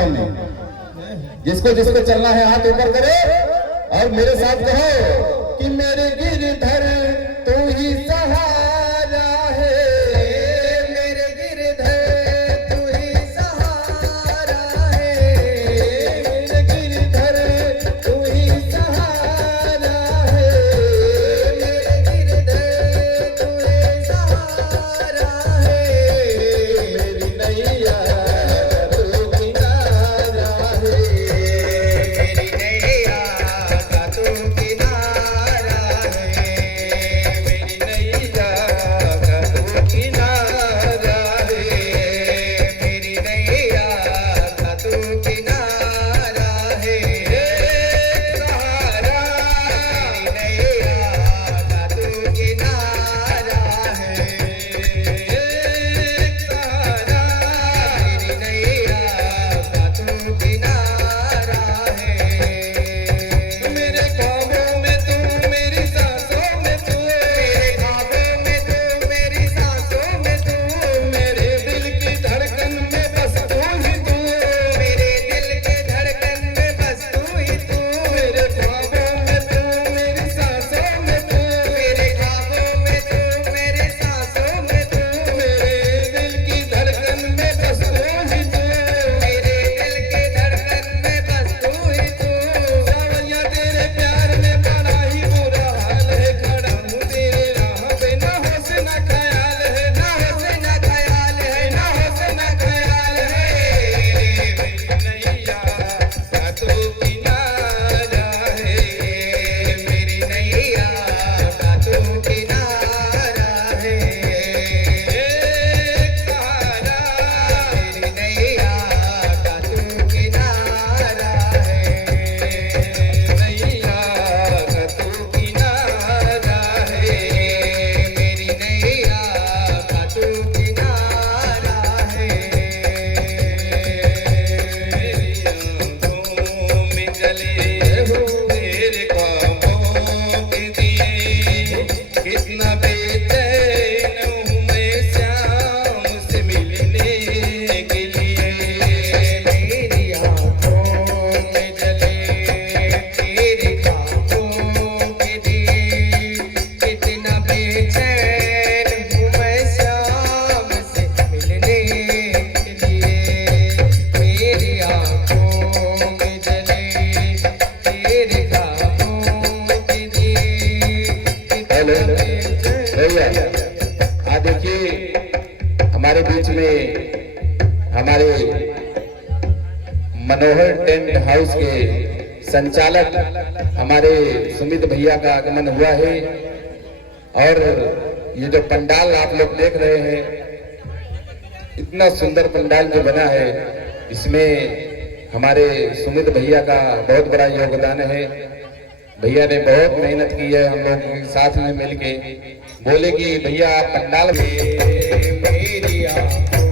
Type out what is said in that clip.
चरणों में। जिसको जिसको चलना है हाथ ऊपर करे और मेरे साथ कहो कि मेरे गिरधर तू ही सहारा है, मेरे गिरधर तू ही सहारा है, मेरे गिरधर तू ही सहारा है, मेरे गिरधर तू ही सहारा है, मेरी नैया तू किनारा है, मेरी नैया का तू किनारा है, मेरी नैया का तू किनारा है, मेरी नैया का तू किनारा है, सहारा मेरी नैया का तू किनारा है, सहारा मेरी नैया का तू किनारा है, मेरे ख्वाबों में तू मेरी सांसों में तू, मेरे ख्वाबों में तू मेरी सांसों में तू, मेरे दिल की धड़कन में बस तू ही तू, मेरे दिल के धड़कन में बस तू ही तू, मेरे ख्वाबों में तू मेरी सांसों में तू, मेरे ख्वाबों में तू मेरी सांसों में तू, मेरे दिल की धड़कन में बस तू ही तू, मेरे दिल के धड़कन में बस तू ही तू, सावरिया तेरे प्यार में बड़ा ही बुरा हाल है, खड़ा हूँ तेरे राह पे, ना होश ना ख्याल है, ना होश ना ख्याल है, ना होश ना ख्याल है, मेरी नैया का तू किनारा है, मेरी नैया का तू किनारा है, सहारा मेरी नैया का तू किनारा है, नैया का तू किनारा है, मेरी नैया का तू किनारा है, मेरी आँखों में जले हो मेरे ख्वाबों के दिए, कितना बेचैन हूँ मैं श्याम से मिलने के लिए, मेरी आँखों में जले तेरे ख्वाबों के दिए, कितना बेचैन हूँ मैं श्याम से मिलने के लिए, मेरी आँखों में जले तेरे ख्वाबों के दिए, कितना बेचैन। आज देखिए हमारे बीच में हमारे मनोहर टेंट हाउस के संचालक हमारे सुमित भैया का आगमन हुआ है, और ये जो पंडाल आप लोग देख रहे हैं, इतना सुंदर पंडाल जो बना है, इसमें हमारे सुमित भैया का बहुत बड़ा योगदान है। भैया ने बहुत मेहनत की है, हम लोग के साथ में मिलके बोले कि भैया आप पंडाल में मेरी आँखों